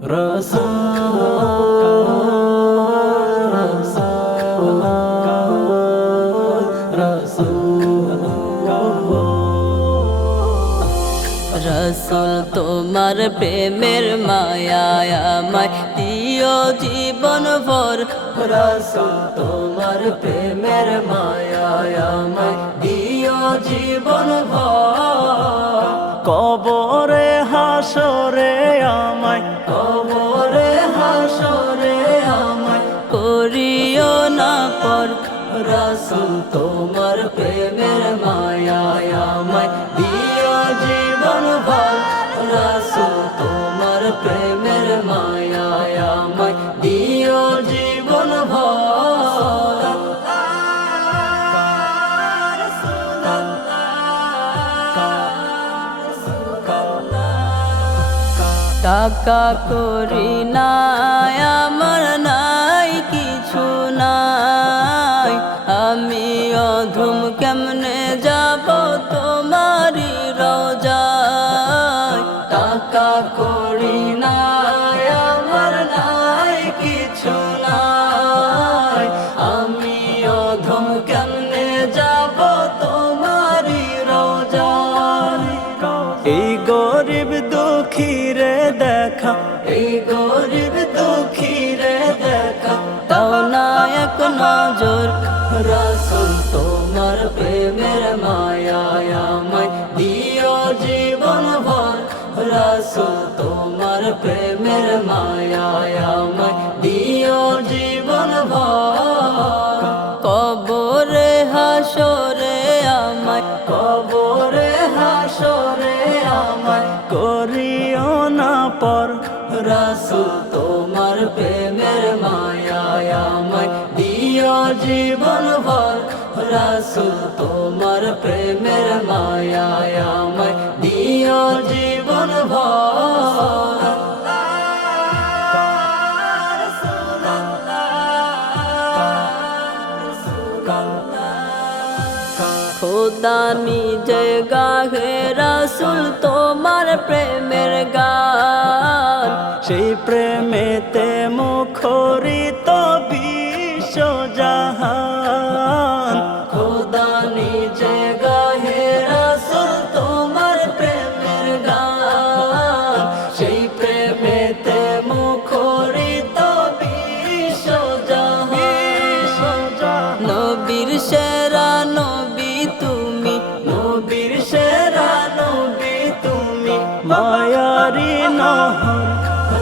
রসুল তোমার প্রেমের মায়ায় আমায় দিও জীবন ভর। রসুল তোমার প্রেমের মায়ায় আমায় দিও জীবন ভর। কবরে হাসরে আমায়, কবরে হাসরে আমায় করিও না পর। রসুল তোমার প্রেমের মায়ায় আমায় দিও জীবন ভর। রসুল তোমার প্রেমের মায়ায় আমায় দিও জীবন ভর। টাকা করি নাই আমার নাই কিছু নাই, আমি অধম কেমনে যাব তোমারি রওজায়। টাকা করি নাই আমার নাই কিছু নাই, আমি অধম কেমনে যাব তোমারি রওজায়। এই গরিব দুঃখীরে দেখা, এই গরিব দুঃখীরে দেখা তাও না এক নজর। রসুল তোমার প্রেমের মায়ায় আমায় দিও জীবন ভর। রসুল তোমার প্রেমের মায়ায় আমায় দিও জীবন ভর। কবরে হাসরে আমায়, কবরে হাসরে আমায় করিও না পর। রসুল তোমার প্রেমের মায়ায় আমায় দিও জীবন ভর। রসুল তোমার প্রেমের মায়ায় আমায় দিও জীবন ভর। খোদা নিজে গাহে রসুল তোমার প্রেমের গান। সেই প্রেমেতে মুখরিত বিশ্বজাহান। খোদা নিজে গাহে রসুল তোমার প্রেমের গান। সেই প্রেমেতে মুখরিত বিশ্বজাহান। নবীর সেরা নবী তুমি, নবীর সেরা নবী তুমি মায়ারি নহর।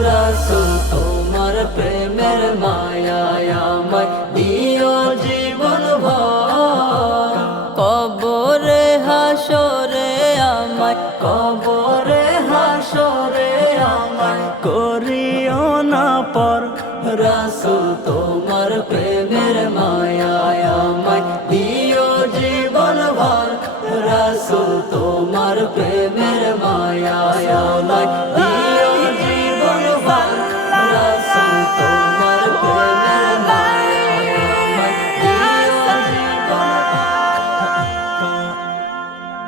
রসুল তোমার প্রেমের মায়ায় আমায় দিও জীবন ভর। কবরে হাসরে আমায়, কবরে হাসরে আমায় করিও না পর। রসুল তোমার প্রেমের মায়ায় আমায় দিও জীবন ভর। রসুল তোমার প্রেমের মায়ায় আমায়